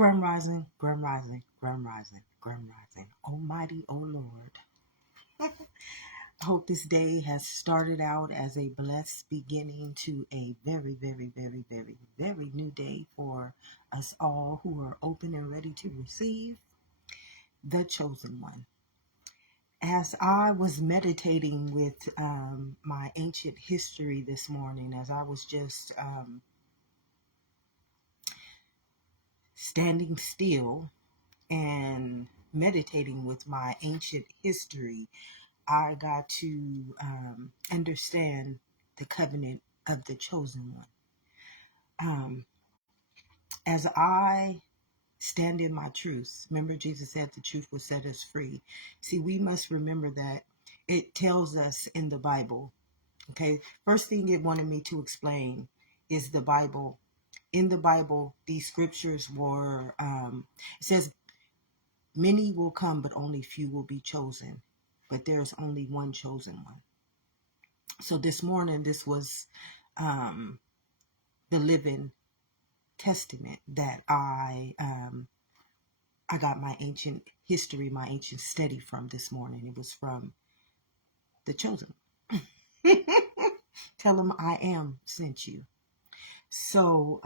Grand rising, grand rising, grand rising, grand rising. Almighty, O Lord. I hope this day has started out as a blessed beginning to a very, very, very, very, very new day for us all who are open and ready to receive the chosen one. As I was meditating with my ancient history this morning, as I was just standing still and meditating with my ancient history, I got to understand the covenant of the chosen one. As I stand in my truth, remember Jesus said the truth will set us free. See, we must remember that it tells us in the Bible. Okay, first thing it wanted me to explain is the Bible. In the Bible, these scriptures were, it says, many will come, but only few will be chosen. But there's only one chosen one. So this morning, this was the living testament that I got my ancient history, my ancient study from this morning. It was from the chosen. Tell them I am sent you. So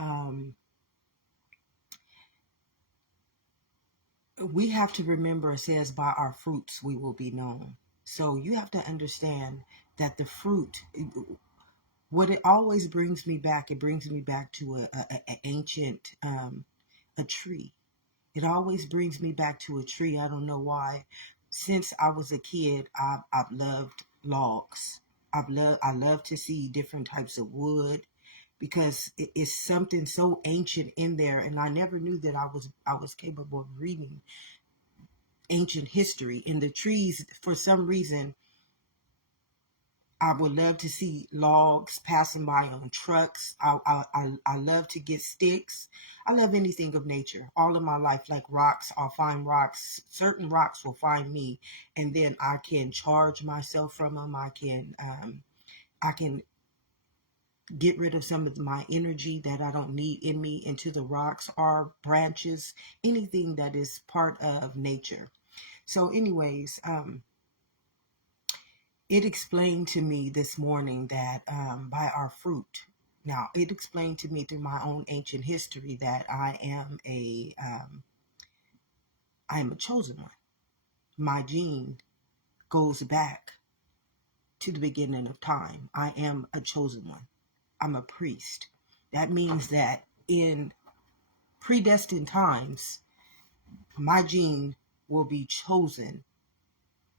we have to remember, it says, by our fruits we will be known. So you have to understand that the fruit, what it always brings me back, it brings me back to an ancient, a tree. It always brings me back to a tree. I don't know why. Since I was a kid, I've loved logs. I love to see different types of wood because it's something so ancient in there, and I never knew that I was capable of reading ancient history. In the trees, for some reason, I would love to see logs passing by on trucks. I love to get sticks. I love anything of nature. All of my life, like rocks, I'll find rocks. Certain rocks will find me, and then I can charge myself from them. I can get rid of some of my energy that I don't need in me into the rocks or branches, anything that is part of nature. So anyways, it explained to me this morning that by our fruit. Now, it explained to me through my own ancient history that I am a chosen one. My gene goes back to the beginning of time. I am a chosen one. I'm a priest. That means that in predestined times, my gene will be chosen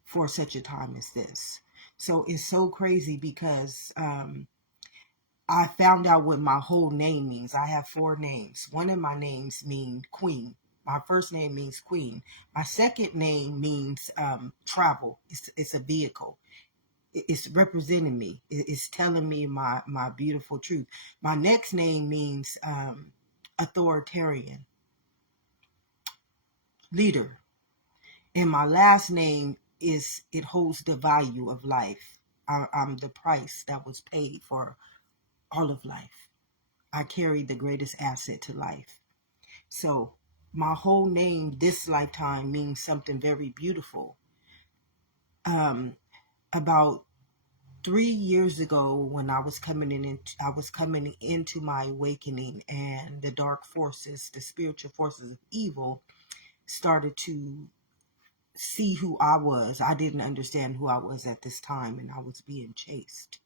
for such a time as this. So it's so crazy because I found out what my whole name means. I have 4 names. One of my names means queen. My first name means queen. My second name means travel. It's a vehicle. It's representing me. It's telling me my beautiful truth. My next name means authoritarian, leader. And my last name it holds the value of life. I'm the price that was paid for all of life. I carry the greatest asset to life. So my whole name this lifetime means something very beautiful. About 3 years ago, when I was coming into my awakening, and the dark forces, the spiritual forces of evil, started to see who I was. I didn't understand who I was at this time, and I was being chased.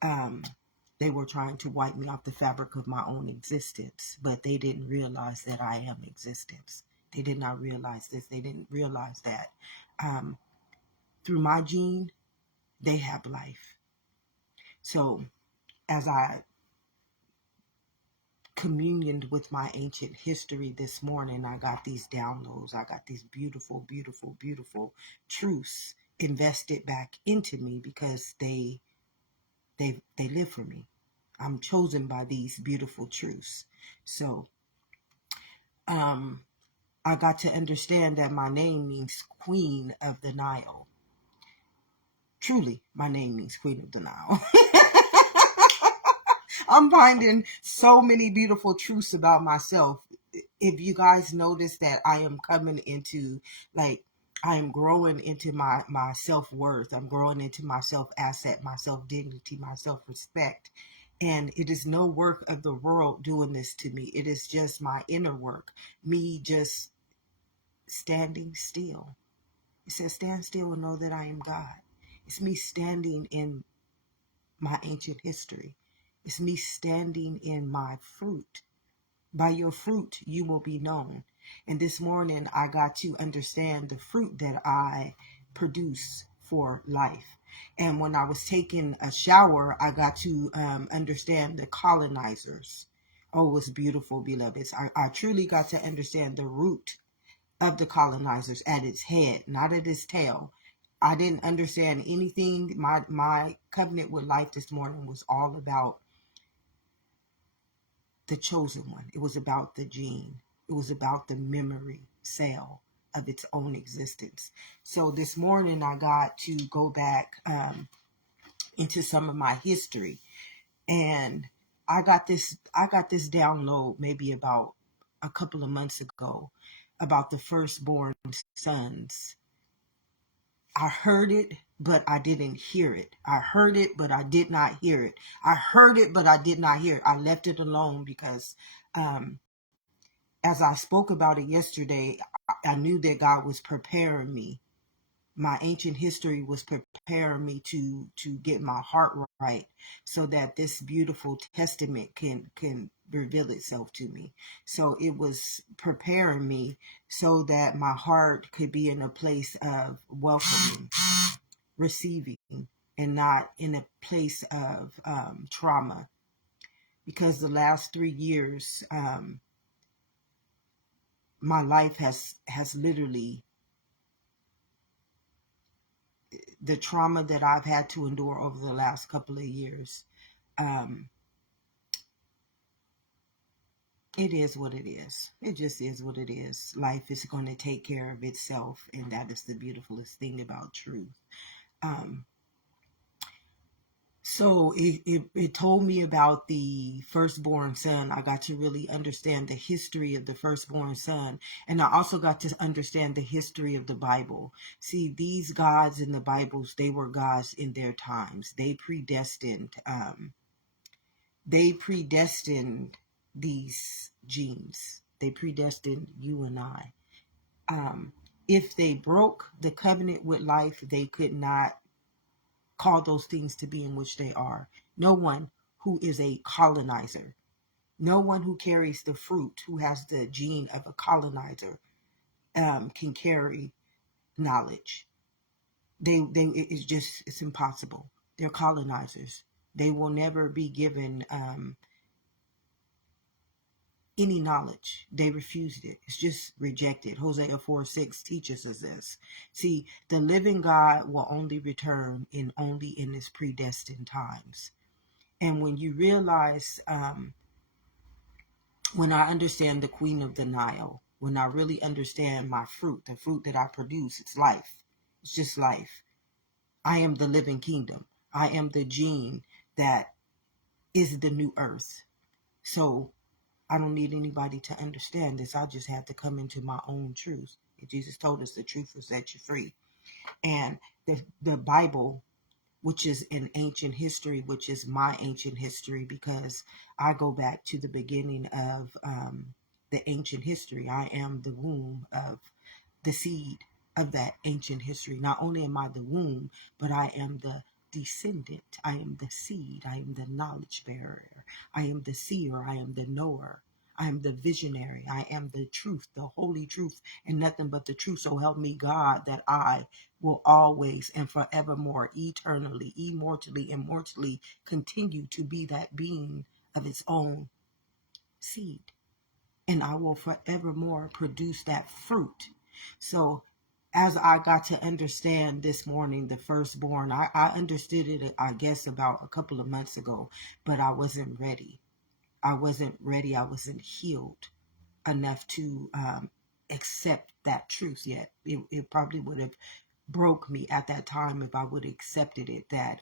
They were trying to wipe me off the fabric of my own existence, but they didn't realize that I am existence. They did not realize this. They didn't realize that through my gene, they have life. So as I communioned with my ancient history this morning, I got these downloads. I got these beautiful, beautiful, beautiful truths invested back into me because they live for me. I'm chosen by these beautiful truths. So I got to understand that my name means Queen of the Nile. Truly, my name means Queen of the Nile. I'm finding so many beautiful truths about myself if you guys notice that I am coming into, like, I am growing into my self-worth. I'm growing into my self-asset, my self-dignity, my self-respect. And it is no work of the world doing this to me. It is just my inner work, me just standing still. It says, stand still and know that I am God. It's me standing in my ancient history. It's me standing in my fruit. By your fruit you will be known. And this morning I got to understand the fruit that I produce for life. And when I was taking a shower, I got to understand the colonizers. Oh, it was beautiful, beloveds. I truly got to understand the root of the colonizers at its head, not at its tail. I didn't understand anything. My covenant with life this morning was all about the chosen one. It was about the gene. It was about the memory cell of its own existence. So this morning I got to go back into some of my history, and I got this download maybe about a couple of months ago about the firstborn sons. I heard it, but I didn't hear it. I heard it, but I did not hear it. I heard it, but I did not hear it. I left it alone because um, as I spoke about it yesterday, I knew that God was preparing me. My ancient history was preparing me to get my heart right, so that this beautiful testament can reveal itself to me. So it was preparing me so that my heart could be in a place of welcoming, receiving, and not in a place of trauma. Because the last 3 years, my life has literally, the trauma that I've had to endure over the last couple of years, um, it is what it is. It just is what it is. Life is going to take care of itself, and that is the beautifulest thing about truth. Um, So it told me about the firstborn son. I got to really understand the history of the firstborn son. And I also got to understand the history of the Bible. See, these gods in the Bibles, they were gods in their times. They predestined these genes. They predestined you and I. If they broke the covenant with life, they could not call those things to be in which they are. No one who is a colonizer, no one who carries the fruit, who has the gene of a colonizer, can carry knowledge. It's impossible. They're colonizers. They will never be given any knowledge. They refused it. It's just rejected. Hosea 4:6 teaches us this. See, the living God will only return only in his predestined times. And when you realize, when I understand the Queen of the Nile, when I really understand my fruit, the fruit that I produce, it's life. It's just life. I am the living kingdom. I am the gene that is the new earth. So I don't need anybody to understand this. I just have to come into my own truth. Jesus told us the truth will set you free. And the Bible, which is an ancient history, which is my ancient history, because I go back to the beginning of the ancient history. I am the womb of the seed of that ancient history. Not only am I the womb, but I am the descendant. I am the seed. I am the knowledge bearer. I am the seer. I am the knower. I am the visionary. I am the truth, the holy truth, and nothing but the truth. So help me God that I will always and forevermore, eternally, immortally, immortally continue to be that being of its own seed. And I will forevermore produce that fruit. So as I got to understand this morning, the firstborn, I understood it, I guess, about a couple of months ago, but I wasn't ready. I wasn't ready. I wasn't healed enough to accept that truth yet. It probably would have broke me at that time if I would have accepted it, that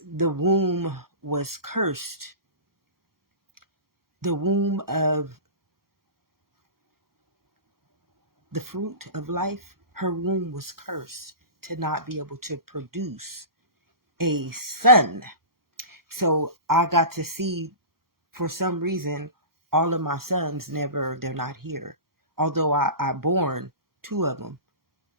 the womb was cursed the womb of the fruit of life, her womb was cursed to not be able to produce a son. So I got to see, for some reason, all of my sons they're not here. Although I born two of them.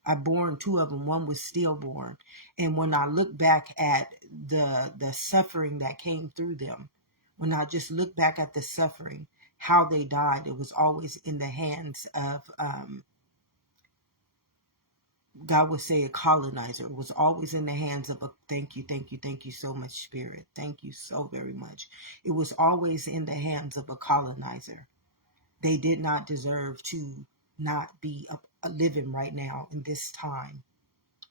I born two of them. One was stillborn. And when I look back at the suffering that came through them, when I just look back at the suffering, how they died, it was always in the hands of God would say a colonizer. It was always in the hands of a thank you so much, Spirit. Thank you so very much. It was always in the hands of a colonizer. They did not deserve to not be living right now in this time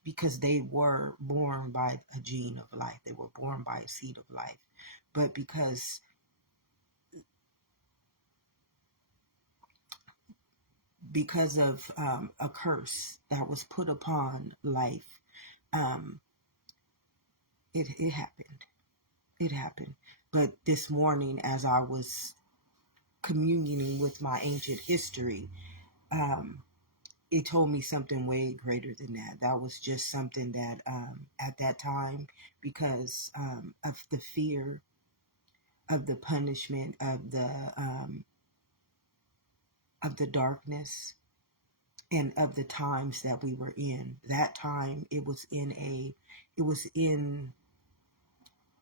because they were born by a gene of life. They were born by a seed of life. But because of a curse that was put upon life, um, it happened. It happened. But this morning, as I was communing with my ancient history, it told me something way greater than that. That was just something that at that time, because of the fear of the punishment of the darkness and of the times that we were in. That time, it was in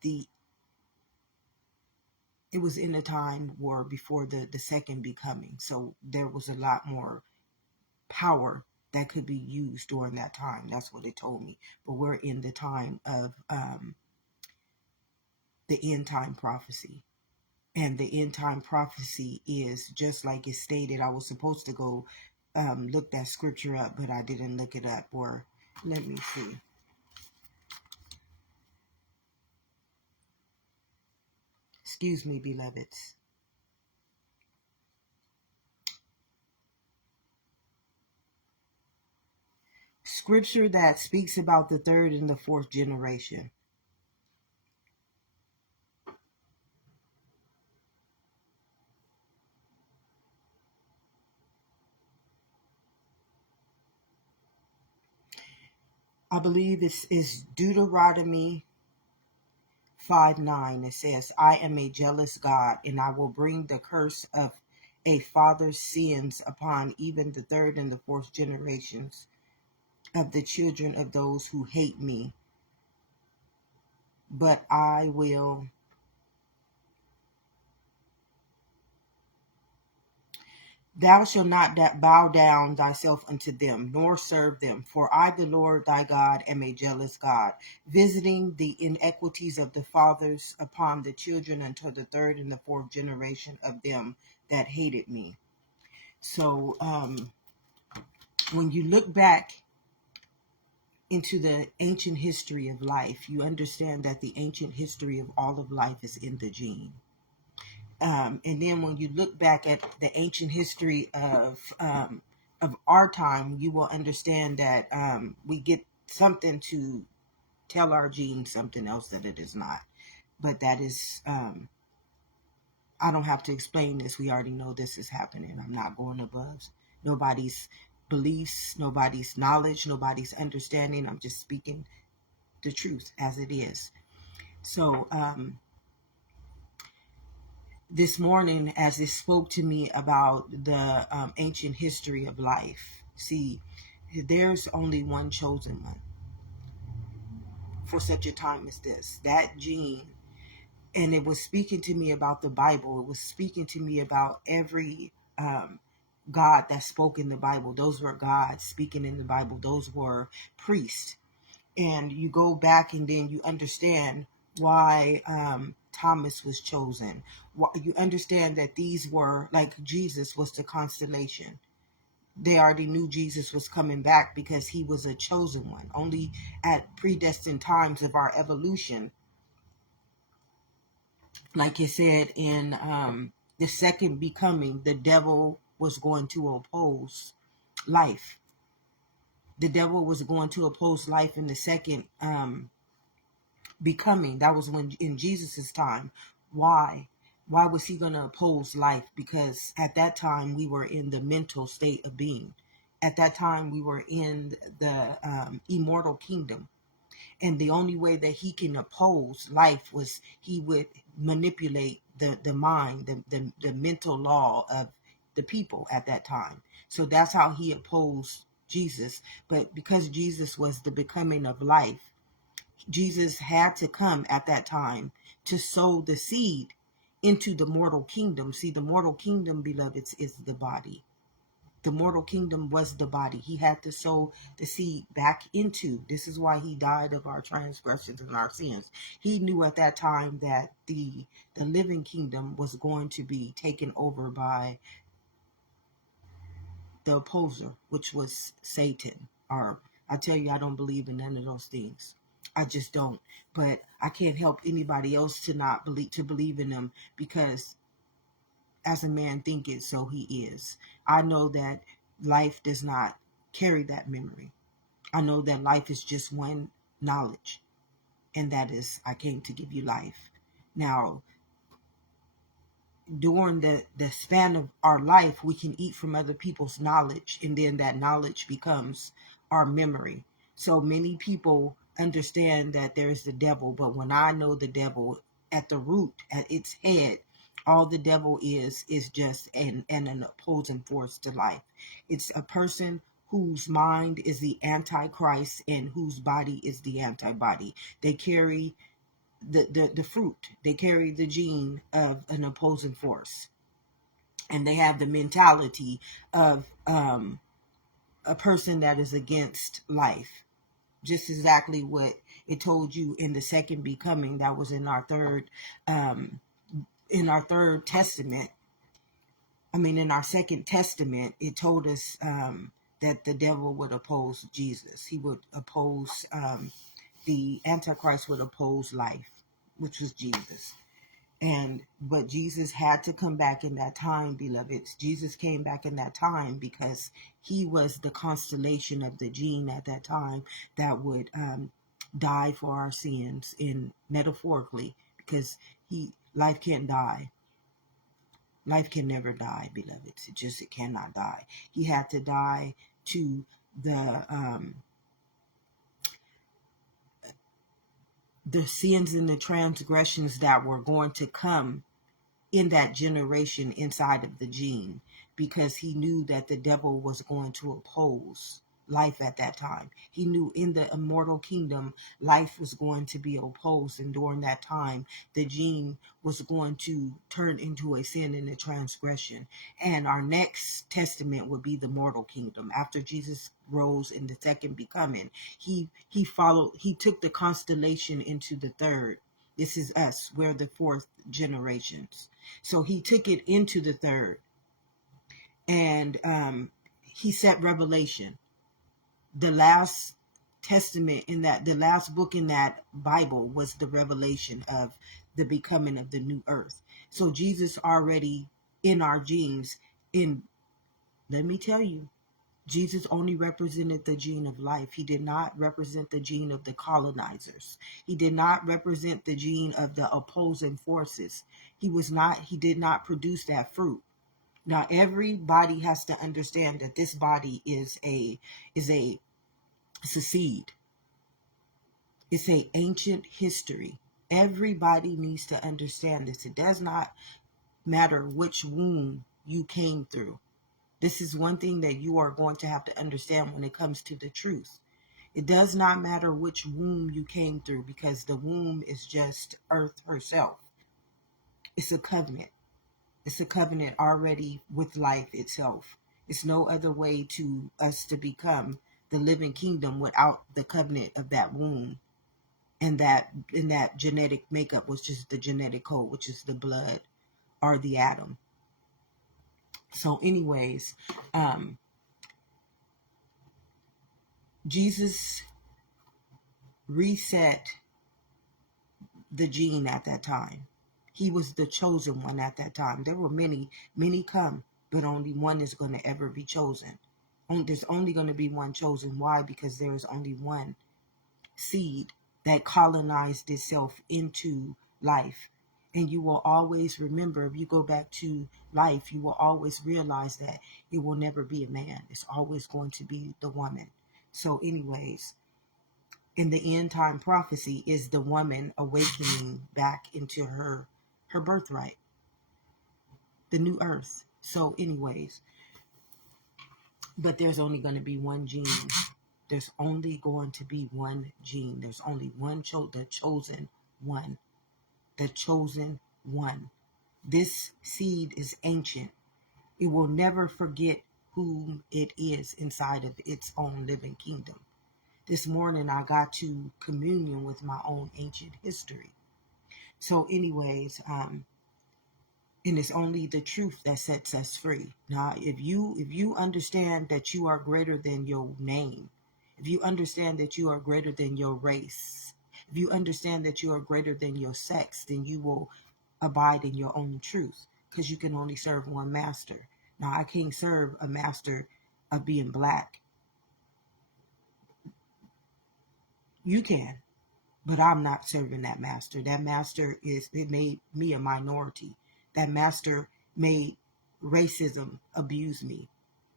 the it was in a time where before the second becoming. So there was a lot more power that could be used during that time. That's what it told me. But we're in the time of the end time prophecy. And the end time prophecy is just like it stated. I was supposed to go look that scripture up, but I didn't look it up. Or let me see. Excuse me, beloveds. Scripture that speaks about the third and the fourth generation. I believe it's Deuteronomy 5:9. It says, I am a jealous God, and I will bring the curse of a father's sins upon even the third and the fourth generations of the children of those who hate me. But I will Thou shalt not bow down thyself unto them, nor serve them. For I, the Lord thy God, am a jealous God, visiting the iniquities of the fathers upon the children until the third and the fourth generation of them that hated me. So when you look back into the ancient history of life, you understand that the ancient history of all of life is in the gene. And then when you look back at the ancient history of our time, you will understand that we get something to tell our genes something else that it is not. But that is, I don't have to explain this. We already know this is happening. I'm not going above nobody's beliefs, nobody's knowledge, nobody's understanding. I'm just speaking the truth as it is. So, this morning, as it spoke to me about the ancient history of life, see, there's only one chosen one for such a time as this. That gene, and it was speaking to me about the Bible. It was speaking to me about every God that spoke in the Bible. Those were gods speaking in the Bible. Those were priests. And you go back and then you understand why Thomas was chosen. You understand that these were, like Jesus was the constellation. They already knew Jesus was coming back because he was a chosen one. Only at predestined times of our evolution, like it said in the second becoming, the devil was going to oppose life. The devil was going to oppose life in the second becoming. That was when in Jesus's time. Why? Why was he going to oppose life? Because at that time we were in the mental state of being. At that time we were in the immortal kingdom. And the only way that he can oppose life was he would manipulate the mind, the mental law of the people at that time. So that's how he opposed Jesus. But because Jesus was the becoming of life, Jesus had to come at that time to sow the seed into the mortal kingdom. See, the mortal kingdom, beloveds, is the body. The mortal kingdom was the body. He had to sow the seed back into. This is why he died of our transgressions and our sins. He knew at that time that the living kingdom was going to be taken over by the opposer, which was Satan. Or I tell you, I don't believe in none of those things. I just don't. But I can't help anybody else to not believe in them, because as a man thinketh, so he is. I know that life does not carry that memory. I know that life is just one knowledge, and that is, I came to give you life. Now, during the span of our life, we can eat from other people's knowledge, and then that knowledge becomes our memory. So many people understand that there is the devil, but when I know the devil at the root, at its head, all the devil is just an opposing force to life. It's a person whose mind is the antichrist and whose body is the antibody. They carry the fruit. They carry the gene of an opposing force, and they have the mentality of a person that is against life. Just exactly what it told you in the second becoming. That was in our third testament. I mean, in our second testament, it told us that the devil would oppose Jesus. He would oppose the Antichrist would oppose life, which was Jesus. But Jesus had to come back in that time, beloveds. Jesus came back in that time because he was the constellation of the gene at that time that would die for our sins, in metaphorically, because life can't die. Life can never die, beloveds. It cannot die. He had to die to the sins and the transgressions that were going to come in that generation inside of the gene, because he knew that the devil was going to oppose life at that time. He knew in the immortal kingdom life was going to be opposed, and during that time the gene was going to turn into a sin and a transgression. And our next testament would be the mortal kingdom. After Jesus rose in the second becoming, he took the constellation into the third. This is us. We're the fourth generations. So he took it into the third, and he set Revelation. The last testament in that, the last book in that Bible was the revelation of the becoming of the new earth. So Jesus already in our genes. In Let me tell you, Jesus only represented the gene of life. He did not represent the gene of the colonizers. He did not represent the gene of the opposing forces. He did not produce that fruit. Now everybody has to understand that this body is a seed. It's a ancient history. Everybody needs to understand this. It does not matter which womb you came through. This is one thing that you are going to have to understand when it comes to the truth. It does not matter which womb you came through, because the womb is just earth herself. It's a covenant. It's a covenant already with life itself. It's no other way to us to become the living kingdom without the covenant of that womb, and that genetic makeup, which is the genetic code, which is the blood or the atom. So anyways, Jesus reset the gene at that time. He was the chosen one at that time. There were many come, but only one is going to ever be chosen. There's only going to be one chosen. Why? Because there is only one seed that colonized itself into life. And you will always remember, if you go back to life, you will always realize that it will never be a man. It's always going to be the woman. So anyways, in the end time prophecy is the woman awakening back into her birthright, the new earth. So anyways, but there's only going to be one gene. There's only going to be one gene. There's only one the chosen one. The chosen one. This seed is ancient. It will never forget whom it is inside of its own living kingdom. This morning I got to communion with my own ancient history. So anyways, and it's only the truth that sets us free. Now, if you understand that you are greater than your name, if you understand that you are greater than your race, if you understand that you are greater than your sex, then you will abide in your own truth, because you can only serve one master. Now, I can't serve a master of being black. You can, but I'm not serving that master. That master it made me a minority. That master made racism abuse me.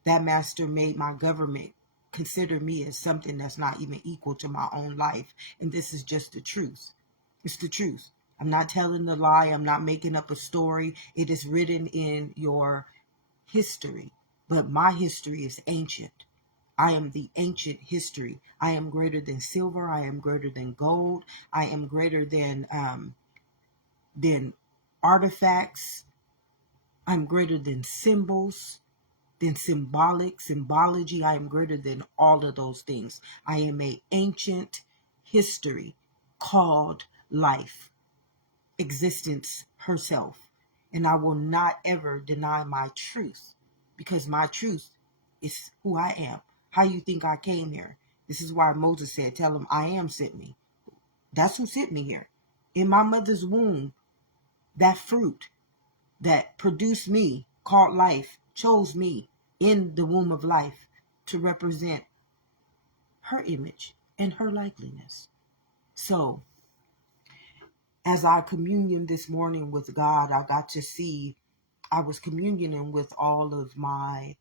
That master made my government consider me as something that's not even equal to my own life. And this is just the truth. It's the truth. I'm not telling the lie. I'm not making up a story. It is written in your history. But my history is ancient. I am the ancient history. I am greater than silver. I am greater than gold. I am greater than artifacts. I'm greater than symbols, than symbology. I am greater than all of those things. I am an ancient history called life, existence herself. And I will not ever deny my truth, because my truth is who I am. How you think I came here? This is why Moses said, tell him I am sent me. That's who sent me here. In my mother's womb, that fruit that produced me, called life, chose me in the womb of life to represent her image and her likeness. So, as I communion this morning with God, I got to see, I was communioning with all of my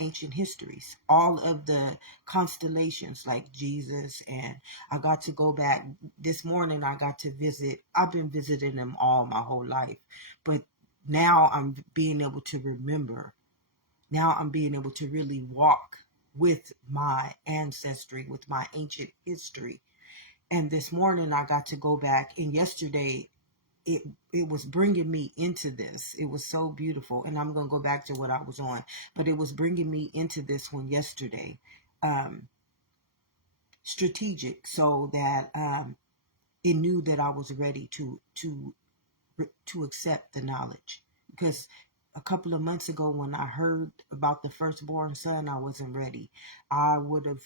ancient histories, all of the constellations like Jesus. And I got to go back this morning. I got to visit. I've been visiting them all my whole life, but now I'm being able to remember. Now I'm being able to really walk with my ancestry, with my ancient history. And this morning I got to go back, and yesterday it was bringing me into this. It was so beautiful. And I'm going to go back to what I was on, but it was bringing me into this one yesterday. Strategic, so that it knew that I was ready to accept the knowledge. Because a couple of months ago, when I heard about the firstborn son, I wasn't ready. I would have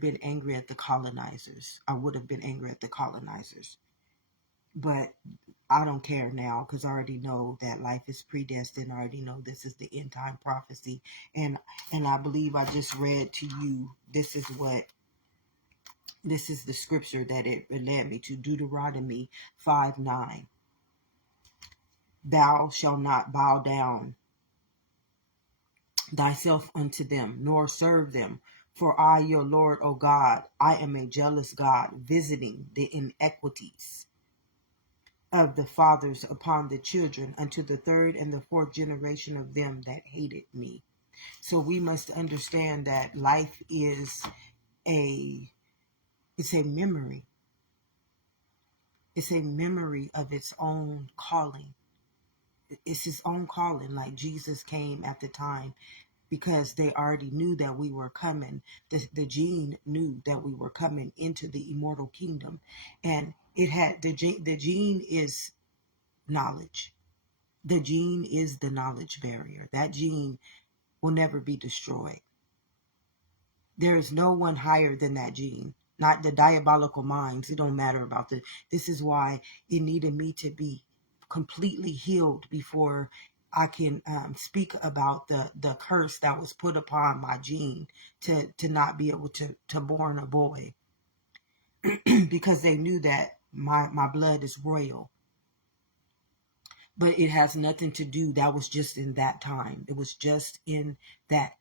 been angry at the colonizers. I would have been angry at the colonizers. But I don't care now, because I already know that life is predestined. I already know this is the end time prophecy. And I believe I just read to you, this is the scripture that it led me to, Deuteronomy 5:9. Thou shalt not bow down thyself unto them, nor serve them. For I, your Lord, O God, I am a jealous God, visiting the inequities of the fathers upon the children, unto the third and the fourth generation of them that hated me. So we must understand that life is it's a memory. It's a memory of its own calling. It's his own calling. Like Jesus came at the time because they already knew that we were coming. The gene knew that we were coming into the immortal kingdom. And it had the gene is knowledge. The gene is the knowledge barrier. That gene will never be destroyed. There is no one higher than that gene. Not the diabolical minds. It don't matter about this is why it needed me to be completely healed before I can speak about the curse that was put upon my gene to not be able to born a boy. Because they knew that my blood is royal. but it has nothing to do. That was just in that time. It was just in that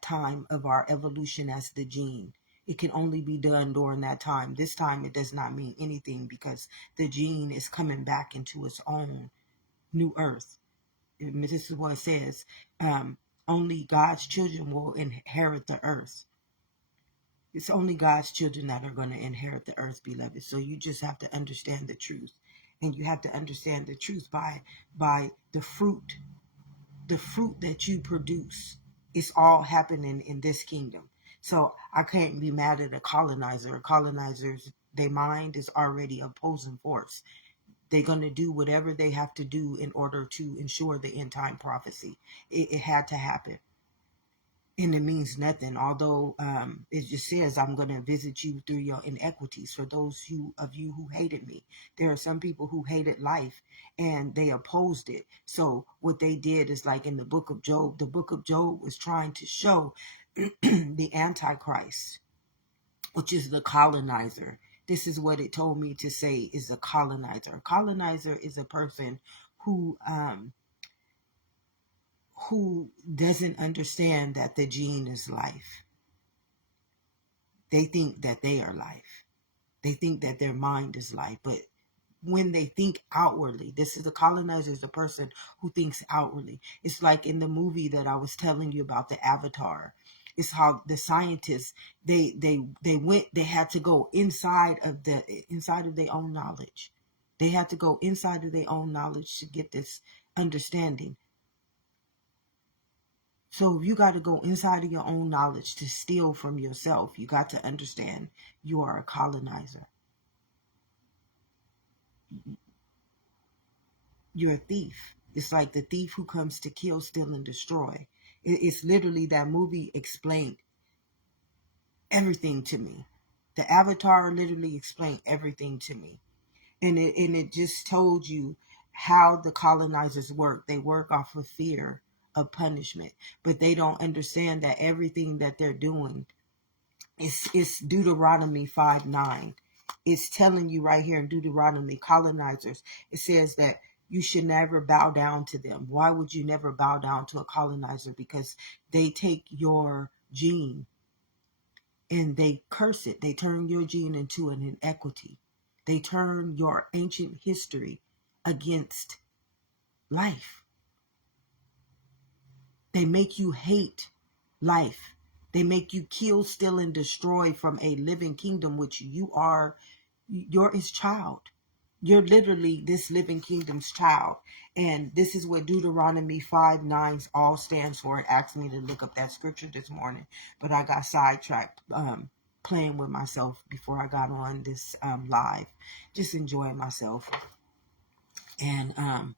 time of our evolution as the gene. It can only be done during that time. This time it does not mean anything because the gene is coming back into its own new earth. This is what it says. Only God's children will inherit the earth. It's only God's children that are going to inherit the earth, beloved. So you just have to understand the truth. And you have to understand the truth by the fruit that you produce. It's all happening in this kingdom. So I can't be mad at a colonizer. A colonizer's, their mind is already opposing force. They're going to do whatever they have to do in order to ensure the end time prophecy. It had to happen. And it means nothing, although it just says, I'm going to visit you through your inequities. For those of you who hated me, there are some people who hated life and they opposed it. So what they did is, like in the book of Job was trying to show the Antichrist, which is the colonizer. This is what it told me to say is a colonizer. A colonizer is a person who doesn't understand that the gene is life. They think that they are life. They think that their mind is life. But when they think outwardly, this is the colonizer, is the person who thinks outwardly. It's like in the movie that I was telling you about, the Avatar. It's how the scientists, they had to go inside of their own knowledge. They had to go inside of their own knowledge to get this understanding. So if you got to go inside of your own knowledge to steal from yourself, you got to understand you are a colonizer. You're a thief. It's like the thief who comes to kill, steal, and destroy. It's literally, that movie explained everything to me. The Avatar literally explained everything to me. And it just told you how the colonizers work. They work off of fear of punishment, but they don't understand that everything that they're doing is Deuteronomy 5:9. It's telling you right here in Deuteronomy, colonizers, it says that you should never bow down to them. Why would you never bow down to a colonizer? Because they take your gene and they curse it. They turn your gene into an inequity. They turn your ancient history against life. They make you hate life. They make you kill, steal, and destroy from a living kingdom, which you're his child. You're literally this living kingdom's child. And this is what Deuteronomy 5:9 all stands for. It asked me to look up that scripture this morning, but I got sidetracked playing with myself before I got on this live, just enjoying myself. And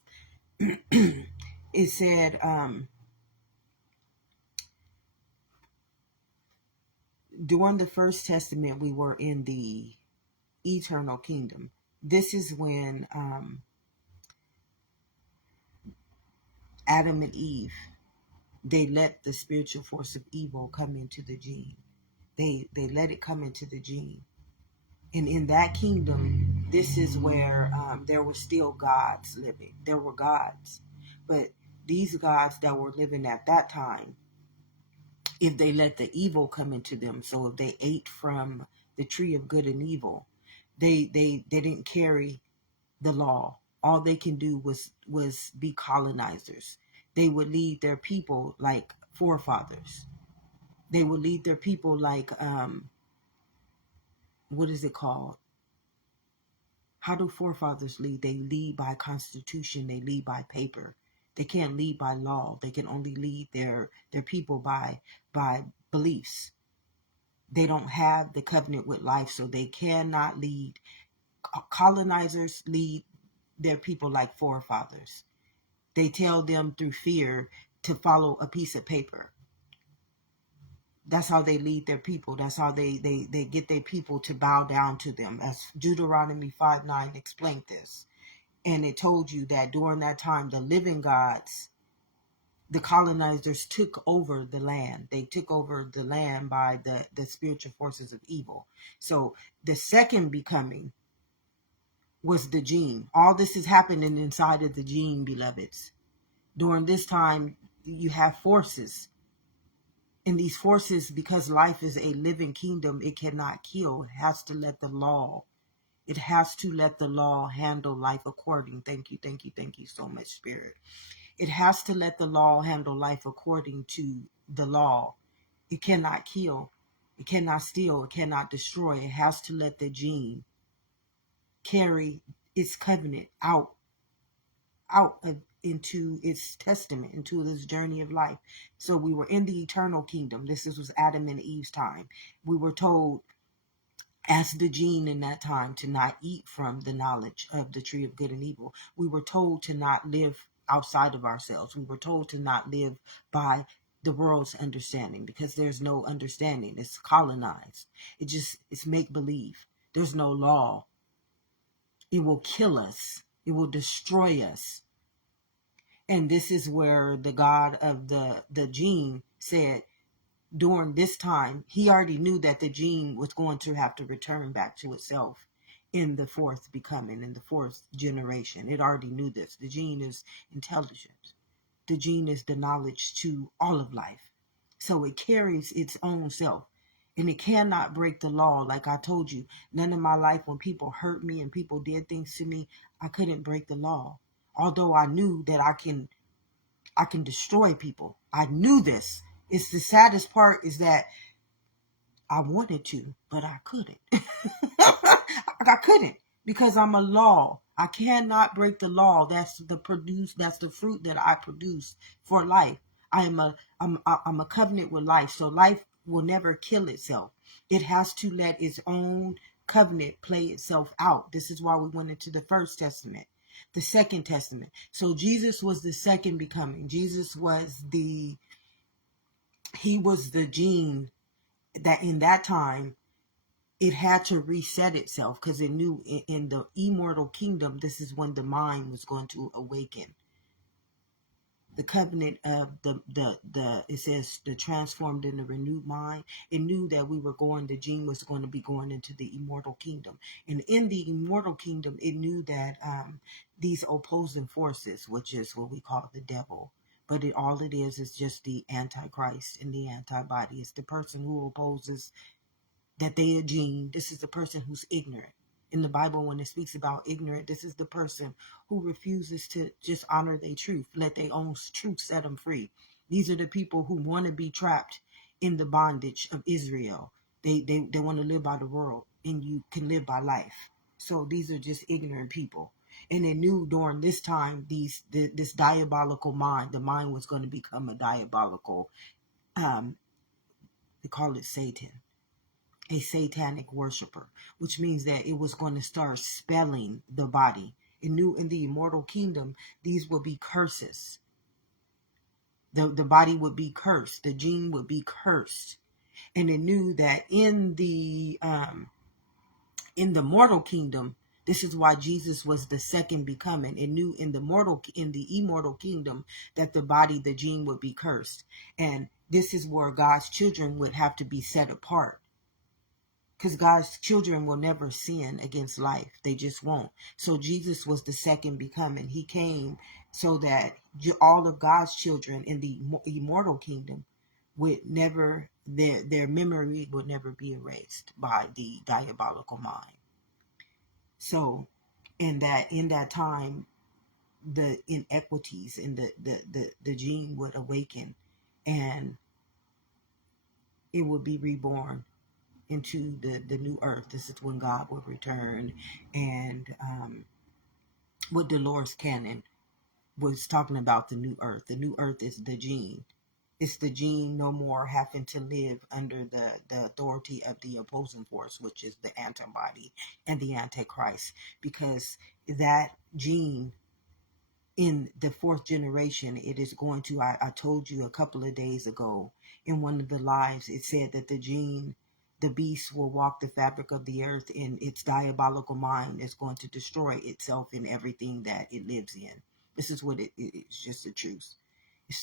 it said, during the First Testament, we were in the eternal kingdom. This is when Adam and Eve, they let the spiritual force of evil come into the gene. They let it come into the gene. And in that kingdom, this is where there were still gods living. There were gods. But these gods that were living at that time, if they let the evil come into them, so if they ate from the tree of good and evil, they didn't carry the law. All they can do was be colonizers. They would lead their people like forefathers. They would lead their people like what is it called? How do forefathers lead? They lead by constitution. They lead by paper. They can't lead by law. They can only lead their people by beliefs. They don't have the covenant with life, so they cannot lead. Colonizers lead their people like forefathers. They tell them through fear to follow a piece of paper. That's how they lead their people. That's how they get their people to bow down to them. As Deuteronomy 5:9 explained this. And it told you that during that time, the living gods, the colonizers took over the land. They took over the land by the spiritual forces of evil. So the second becoming was the gene. All this is happening inside of the gene, beloveds. During this time, you have forces. And these forces, because life is a living kingdom, it cannot kill. It has to let the law. It has to let the law handle life according. Thank you, thank you, thank you so much, Spirit. It has to let the law handle life according to the law. It cannot kill. It cannot steal. It cannot destroy. It has to let the gene carry its covenant out of, into its testament, into this journey of life. So we were in the eternal kingdom. This was Adam and Eve's time. We were told, as the gene in that time, to not eat from the knowledge of the tree of good and evil. We were told to not live outside of ourselves. We were told to not live by the world's understanding, because there's no understanding. It's colonized. It's make believe. There's no law. It will kill us. It will destroy us. And this is where the God of the gene said, during this time, he already knew that the gene was going to have to return back to itself in the fourth becoming, in the fourth generation. It already knew this. The gene is intelligence. The gene is the knowledge to all of life. So it carries its own self. And it cannot break the law. Like I told you, none of my life, when people hurt me and people did things to me, I couldn't break the law. Although I knew that I can destroy people. I knew this. It's the saddest part is that I wanted to, but I couldn't. I couldn't, because I'm a law. I cannot break the law. That's the fruit that I produce for life. I'm a covenant with life. So life will never kill itself. It has to let its own covenant play itself out. This is why we went into the first testament, the second testament. So Jesus was the second becoming. Jesus was he was the gene that in that time it had to reset itself, because it knew in the immortal kingdom, this is when the mind was going to awaken. The covenant of the it says the transformed in the renewed mind. It knew that the gene was going to be going into the immortal kingdom. And in the immortal kingdom, it knew that these opposing forces, which is what we call the devil, but all it is just the antichrist and the antibody. It's the person who opposes that they are gene. This is the person who's ignorant. In the Bible, when it speaks about ignorant, this is the person who refuses to just honor their truth, let their own truth set them free. These are the people who want to be trapped in the bondage of Israel. They want to live by the world, and you can live by life. So these are just ignorant people. And they knew during this time, this diabolical mind, the mind was going to become a diabolical, they call it Satan, a satanic worshiper, which means that it was going to start spelling the body. It knew in the immortal kingdom, these would be curses. The body would be cursed. The gene would be cursed. And it knew that in the mortal kingdom, this is why Jesus was the second becoming. It knew in the immortal kingdom that the body, the gene would be cursed. And this is where God's children would have to be set apart. Because God's children will never sin against life. They just won't. So Jesus was the second becoming. He came so that all of God's children in the immortal kingdom would never, their memory would never be erased by the diabolical mind. So in that time, the inequities in the gene would awaken, and it would be reborn into the new earth. This is when God will return. And what Dolores Cannon was talking about, the new earth. The new earth is the gene. It's the gene no more having to live under the authority of the opposing force, which is the antibody and the antichrist. Because that gene in the fourth generation, it is going to, I told you a couple of days ago in one of the lives, it said that the beast will walk the fabric of the earth, and its diabolical mind is going to destroy itself and everything that it lives in. This is what it's just the truth.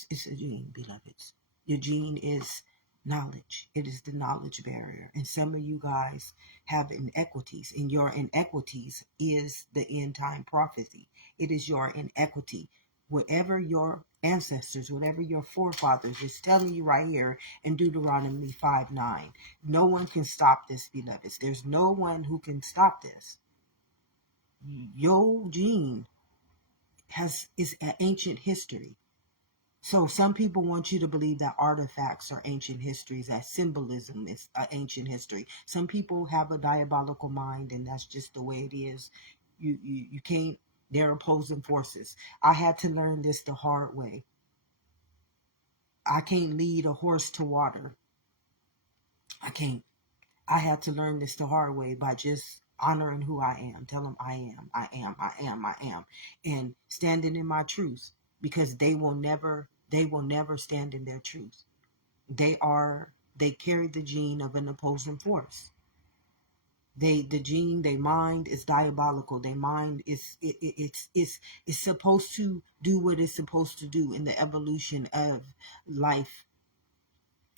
It's a gene, beloveds. Your gene is knowledge. It is the knowledge barrier. And some of you guys have inequities, and your inequities is the end time prophecy. It is your inequity. Whatever your ancestors, whatever your forefathers is telling you right here in Deuteronomy 5:9. No one can stop this, beloveds. There's no one who can stop this. Your gene is an ancient history. So some people want you to believe that artifacts are ancient histories, that symbolism is ancient history. Some people have a diabolical mind, and that's just the way it is. You can't. They're opposing forces. I had to learn this the hard way. I can't lead a horse to water. I can't. I had to learn this the hard way by just honoring who I am. Tell them I am, I am, I am, I am, and standing in my truth, because they will never stand in their truth. They carry the gene of an opposing force. Their mind is diabolical. Their mind it's supposed to do what it's supposed to do in the evolution of life,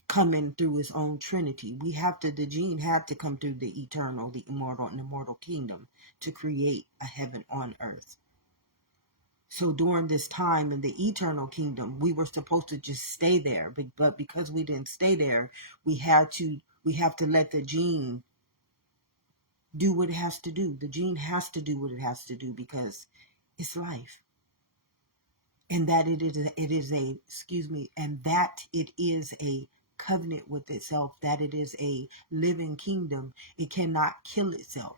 coming through his own Trinity. The gene had to come through the eternal, the immortal, and immortal kingdom to create a heaven on earth. So during this time in the eternal kingdom, we were supposed to just stay there, but because we didn't stay there, we have to let the gene do what it has to do. The gene has to do what it has to do because it's life. And that it is a covenant with itself, that it is a living kingdom. It cannot kill itself.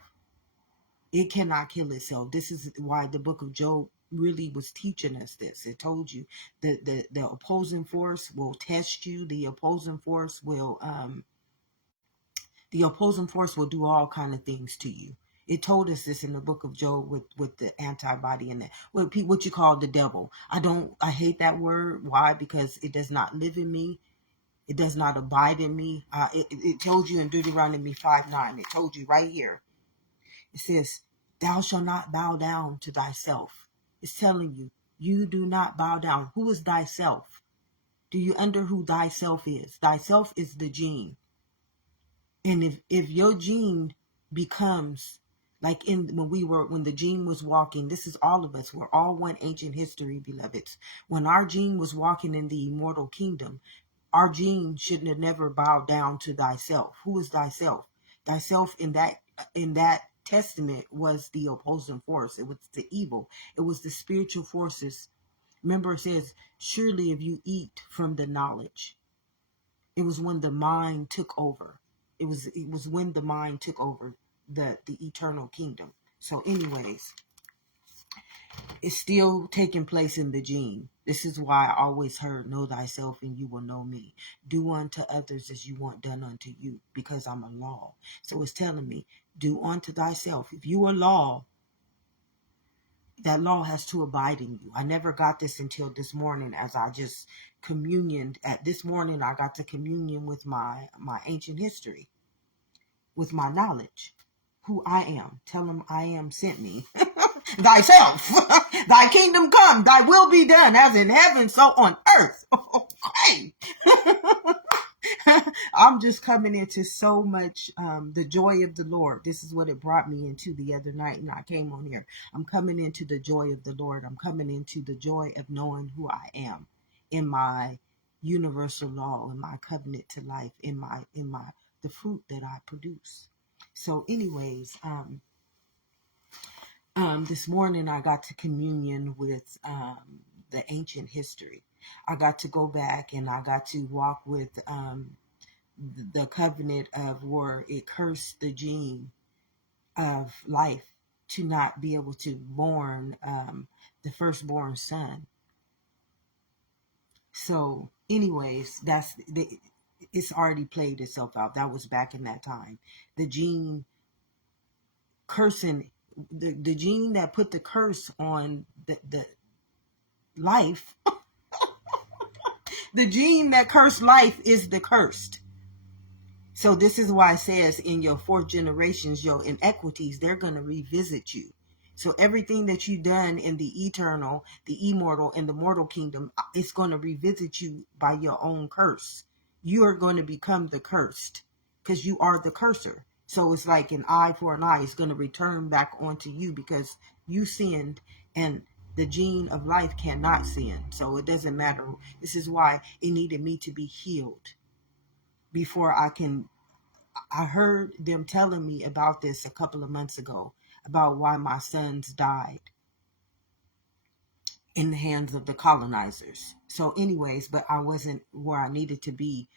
It cannot kill itself. This is why the book of Job really was teaching us this. It told you that the opposing force will test you. The opposing force will do all kind of things to you. It told us this in the book of Job with the antibody and what you call the devil. I hate that word. Why? Because it does not live in me. It does not abide in me. It told you in Deuteronomy 5:9. It told you right here. It says, thou shalt not bow down to thyself. It's telling you, you do not bow down. Who is thyself? Do you under who thyself is? Thyself is the gene. And if your gene becomes like when the gene was walking, this is all of us. We're all one ancient history, beloveds. When our gene was walking in the immortal kingdom, our gene shouldn't have never bowed down to thyself. Who is thyself? Thyself in that testament was the opposing force. It was the evil. It was the spiritual forces. Remember, it says, surely if you eat from the knowledge. It was when the mind took over. It was when the mind took over the eternal kingdom. So anyways, it's still taking place in the gene. This is why I always heard, know thyself and you will know me. Do unto others as you want done unto you, because I'm a law. So it's telling me, do unto thyself. If you are law, that law has to abide in you. I never got this until this morning, as I just communioned. At this morning, I got to communion with my ancient history, with my knowledge, who I am. Tell him I am sent me. Thyself, thy kingdom come, thy will be done as in heaven, so on earth. Okay. I'm just coming into so much the joy of the Lord. This is what it brought me into the other night, and I came on here. I'm coming into the joy of the Lord. I'm coming into the joy of knowing who I am in my universal law, in my covenant to life, in my the fruit that I produce. So anyways, this morning I got to communion with the ancient history. I got to go back and I got to walk with the covenant of where it cursed the gene of life to not be able to born the firstborn son. So anyways, it's already played itself out. That was back in that time. The gene cursing, the gene that put the curse on the life, the gene that cursed life is the cursed. So this is why it says in your fourth generations, your inequities, they're going to revisit you. So everything that you've done in the eternal, the immortal, and the mortal kingdom, it's going to revisit you by your own curse. you are going to become the cursed because you are the cursor. So it's like an eye for an eye is going to return back onto you because you sinned, and the gene of life cannot sin. So it doesn't matter. This is why it needed me to be healed before I can. I heard them telling me about this a couple of months ago about why my sons died in the hands of the colonizers. So, anyways, but I wasn't where I needed to be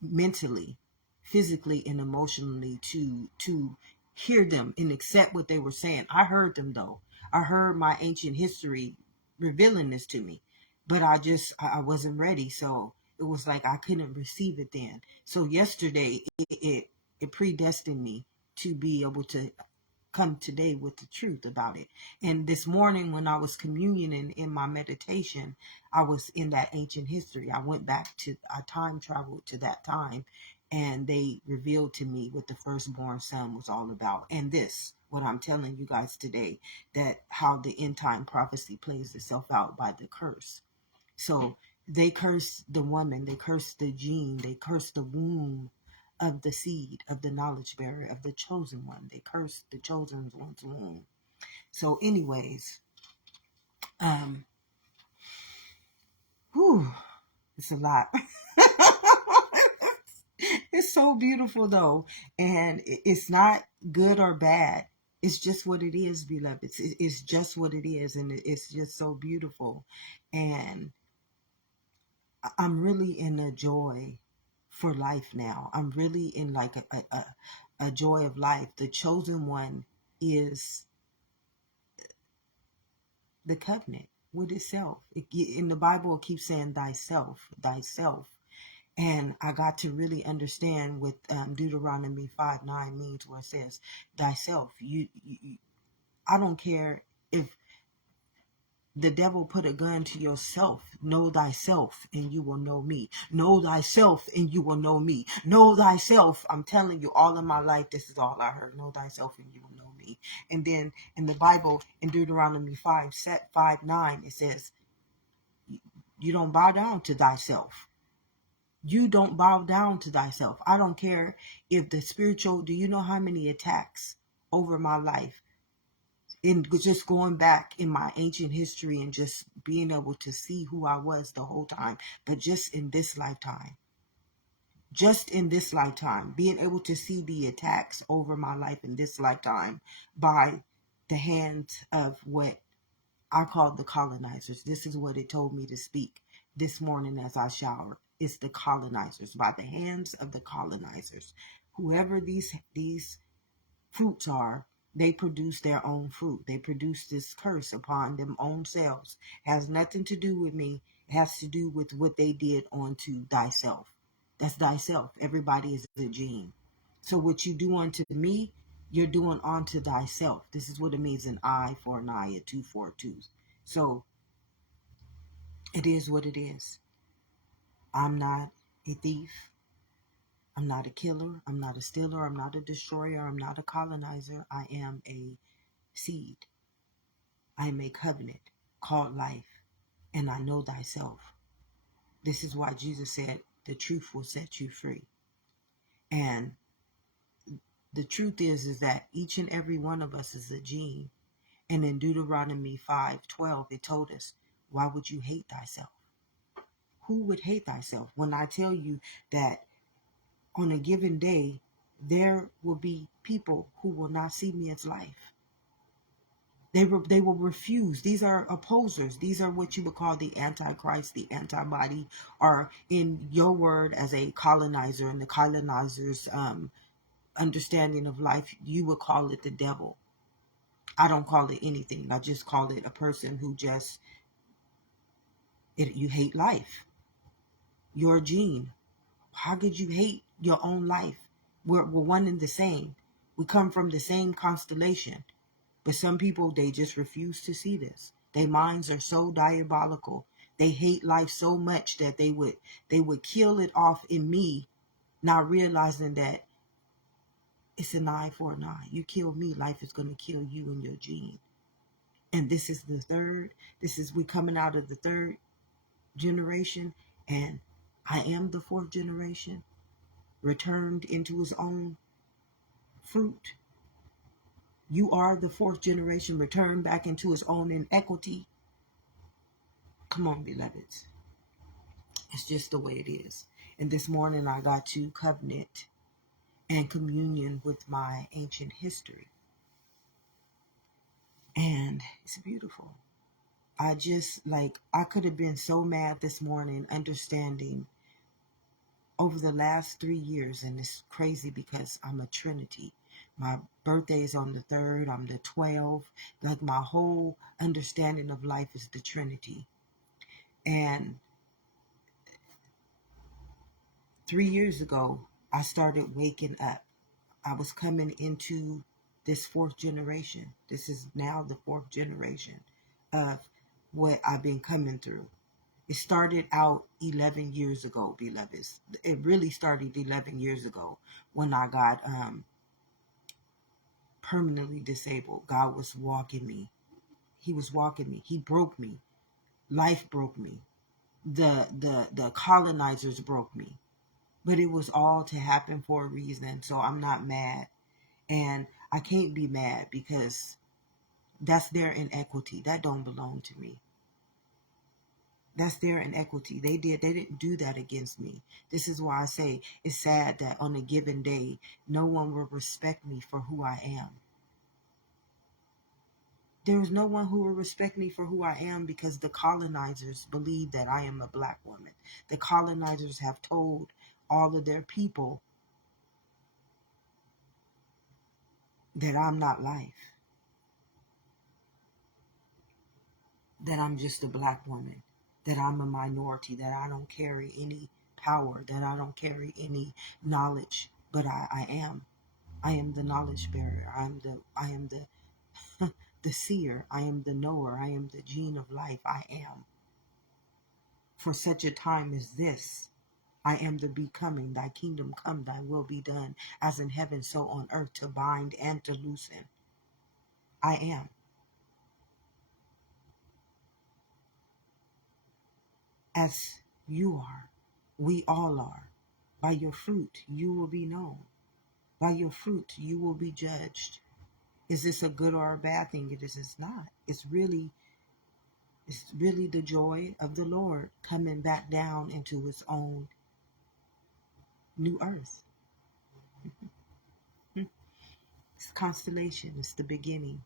mentally, physically, and emotionally to hear them and accept what they were saying. I heard them though. I heard my ancient history revealing this to me, but I wasn't ready. So it was like I couldn't receive it then. So yesterday it predestined me to be able to come today with the truth about it. And this morning when I was communioning in my meditation, I was in that ancient history. I went back to, I time traveled to that time, and they revealed to me what the firstborn son was all about. And this, what I'm telling you guys today, that how the end time prophecy plays itself out by the curse. So they curse the woman, they curse the gene, they curse the womb of the seed of the knowledge bearer of the chosen one. They curse the chosen one's womb. So, anyways, um, whew, it's a lot. It's so beautiful though, and it's not good or bad. It's just what it is, beloved. It's just what it is, and it's just so beautiful. And I'm really in a joy for life now. I'm really in like a joy of life. The chosen one is the covenant with itself. In the Bible, it keeps saying thyself, thyself. And I got to really understand what Deuteronomy 5:9 means, where it says thyself. I don't care if the devil put a gun to yourself. Know thyself and you will know me. Know thyself and you will know me. Know thyself. I'm telling you, all of my life, this is all I heard. Know thyself and you will know me. And then in the Bible, in Deuteronomy 5:9, it says, you don't bow down to thyself. You don't bow down to thyself. I don't care if the spiritual, do you know how many attacks over my life in just going back in my ancient history and just being able to see who I was the whole time, but just in this lifetime, being able to see the attacks over my life in this lifetime by the hands of what I call the colonizers. This is what it told me to speak this morning as I showered. It's the colonizers, by the hands of the colonizers. Whoever these fruits are, they produce their own fruit. They produce this curse upon them own selves. It has nothing to do with me. It has to do with what they did onto thyself. That's thyself. Everybody is a gene. So what you do unto me, you're doing unto thyself. This is what it means, an eye for an eye, a tooth for a tooth. So it is what it is. I'm not a thief. I'm not a killer. I'm not a stealer. I'm not a destroyer. I'm not a colonizer. I am a seed. I am a covenant called life, and I know thyself. This is why Jesus said, the truth will set you free. And the truth is that each and every one of us is a gene. And in Deuteronomy 5:12, it told us, why would you hate thyself? Who would hate thyself? When I tell you that on a given day, there will be people who will not see me as life. They will refuse. These are opposers. These are what you would call the antichrist, the antibody, or in your word as a colonizer and the colonizer's understanding of life, you would call it the devil. I don't call it anything. I just call it a person who just, you hate life. Your gene. How could you hate your own life? We're one and the same. We come from the same constellation. But some people, they just refuse to see this. Their minds are so diabolical. They hate life so much that they would kill it off in me, not realizing that it's an eye for an eye. You kill me, life is going to kill you and your gene. And this is we coming out of the third generation, and I am the fourth generation, returned into his own fruit. You are the fourth generation, returned back into his own inequity. Come on, beloveds. It's just the way it is. And this morning I got to covenant and communion with my ancient history. And it's beautiful. I could have been so mad this morning understanding over the last 3 years, and it's crazy because I'm a Trinity. My birthday is on the 3rd, I'm the 12th. Like my whole understanding of life is the Trinity. And 3 years ago, I started waking up. I was coming into this fourth generation. This is now the fourth generation of what I've been coming through. It started out 11 years ago, beloveds. It really started 11 years ago when I got permanently disabled. God was walking me. He was walking me. He broke me. Life broke me. The colonizers broke me. But it was all to happen for a reason. So I'm not mad. And I can't be mad because that's their inequity. That don't belong to me. That's their inequity. They didn't do that against me. This is why I say it's sad that on a given day, no one will respect me for who I am. There is no one who will respect me for who I am because the colonizers believe that I am a black woman. The colonizers have told all of their people that I'm not life, that I'm just a black woman, that I'm a minority, that I don't carry any power, that I don't carry any knowledge, but I am. I am the knowledge bearer. I am the the seer. I am the knower. I am the gene of life. I am. For such a time as this, I am the becoming. Thy kingdom come, thy will be done, as in heaven, so on earth, to bind and to loosen. I am. As you are. We all are. By your fruit you will be known. By your fruit you will be judged. Is this a good or a bad thing? It's not. It's really the joy of the Lord coming back down into his own new earth. It's constellation. It's the beginning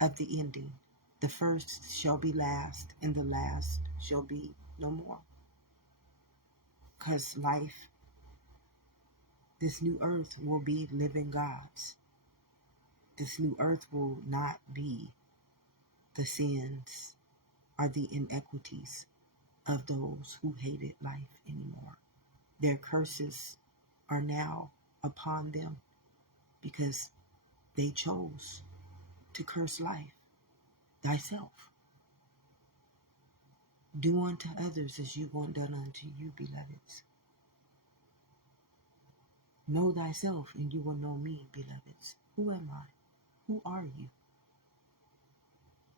of the ending. The first shall be last, and the last shall be no more. Because life, this new earth will be living gods. This new earth will not be the sins or the inequities of those who hated life anymore. Their curses are now upon them because they chose to curse life. Thyself. Do unto others as you want done unto you, beloveds. Know thyself and you will know me, beloveds. Who am I? Who are you?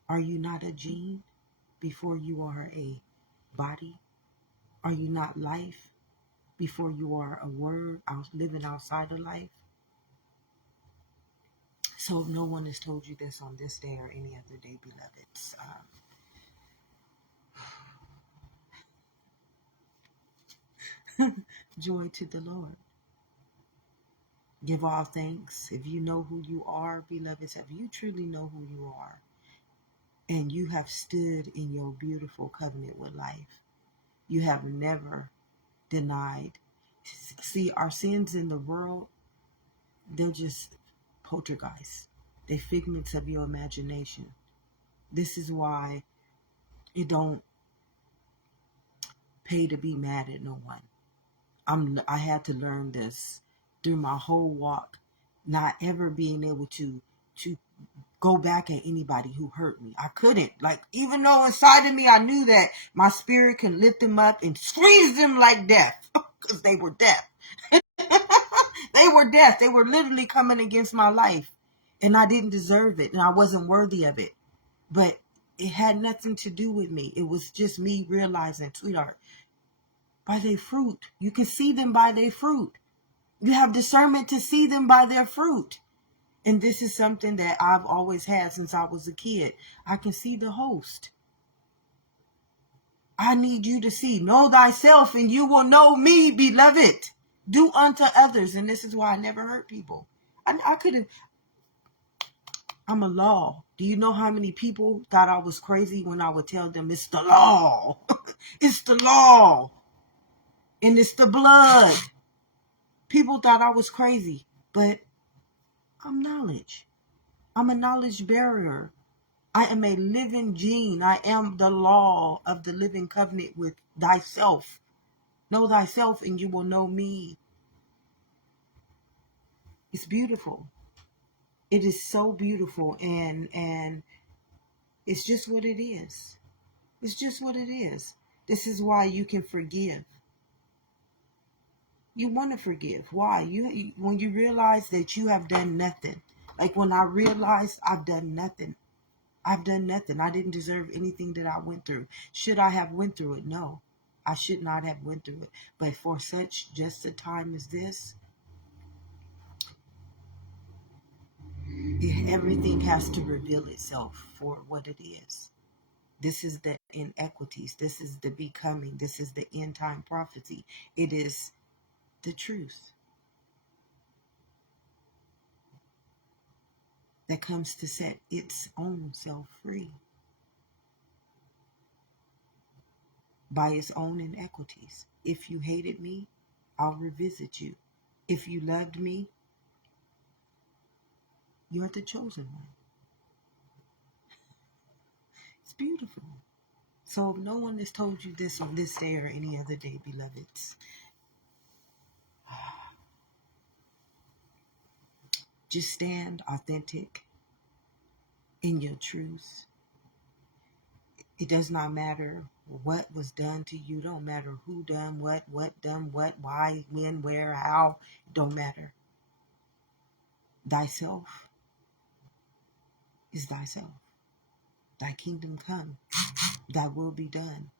Are you not a gene before you are a body? Are you not life before you are a word living outside of life? So if no one has told you this on this day or any other day, beloveds, joy to the Lord. Give all thanks. If you know who you are, beloveds, if you truly know who you are, and you have stood in your beautiful covenant with life, you have never denied. See, our sins in the world, they're just poltergeists. They're figments of your imagination. This is why it don't pay to be mad at no one. I had to learn this through my whole walk, not ever being able to go back at anybody who hurt me. I couldn't. Like, even though inside of me I knew that my spirit can lift them up and squeeze them like death, because they were death. They were death. They were literally coming against my life, and I didn't deserve it, and I wasn't worthy of it. But it had nothing to do with me. It was just me realizing, sweetheart, By their fruit. You can see them by their fruit. You have discernment to see them by their fruit. And this is something that I've always had since I was a kid. I can see the host. I need you to see. Know thyself and you will know me, beloved. Do unto others. And this is why I never hurt people. I could have. I'm a law. Do you know how many people thought I was crazy when I would tell them it's the law? It's the law. And it's the blood. People thought I was crazy. But I'm knowledge. I'm a knowledge bearer. I am a living gene. I am the law of the living covenant with thyself. Know thyself and you will know me. It's beautiful. It is so beautiful, and it's just what it is. It's just what it is. This is why you can forgive. You want to forgive. Why? When you realize that you have done nothing. Like when I realized I've done nothing. I've done nothing. I didn't deserve anything that I went through. Should I have went through it? No. I should not have went through it. But for such just a time as this, everything has to reveal itself for what it is. This is the inequities. This is the becoming. This is the end time prophecy. It is the truth that comes to set its own self free by its own inequities. If you hated me, I'll revisit you. If you loved me, you're the chosen one. It's beautiful. So if no one has told you this on this day or any other day, beloveds, just stand authentic in your truth. It does not matter what was done to you. Don't matter who done what done what, why, when, where, how. It don't matter. Thyself is thyself. Thy kingdom come. Thy will be done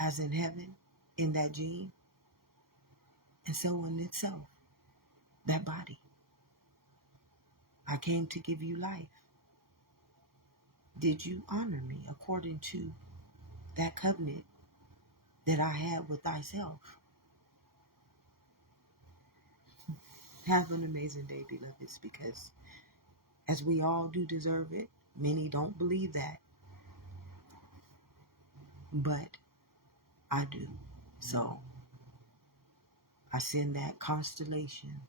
as in heaven, in that gene, and so in itself, that body. I came to give you life. Did you honor me according to that covenant that I had with thyself? Have an amazing day, beloveds, because as we all do deserve it, many don't believe that, but I do. So I send that constellation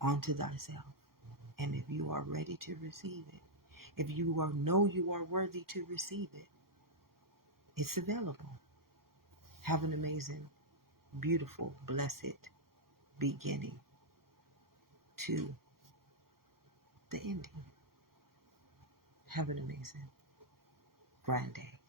onto thyself. And if you are ready to receive it, if you know you are worthy to receive it, it's available. Have an amazing, beautiful, blessed beginning to the ending. Have an amazing, grand day.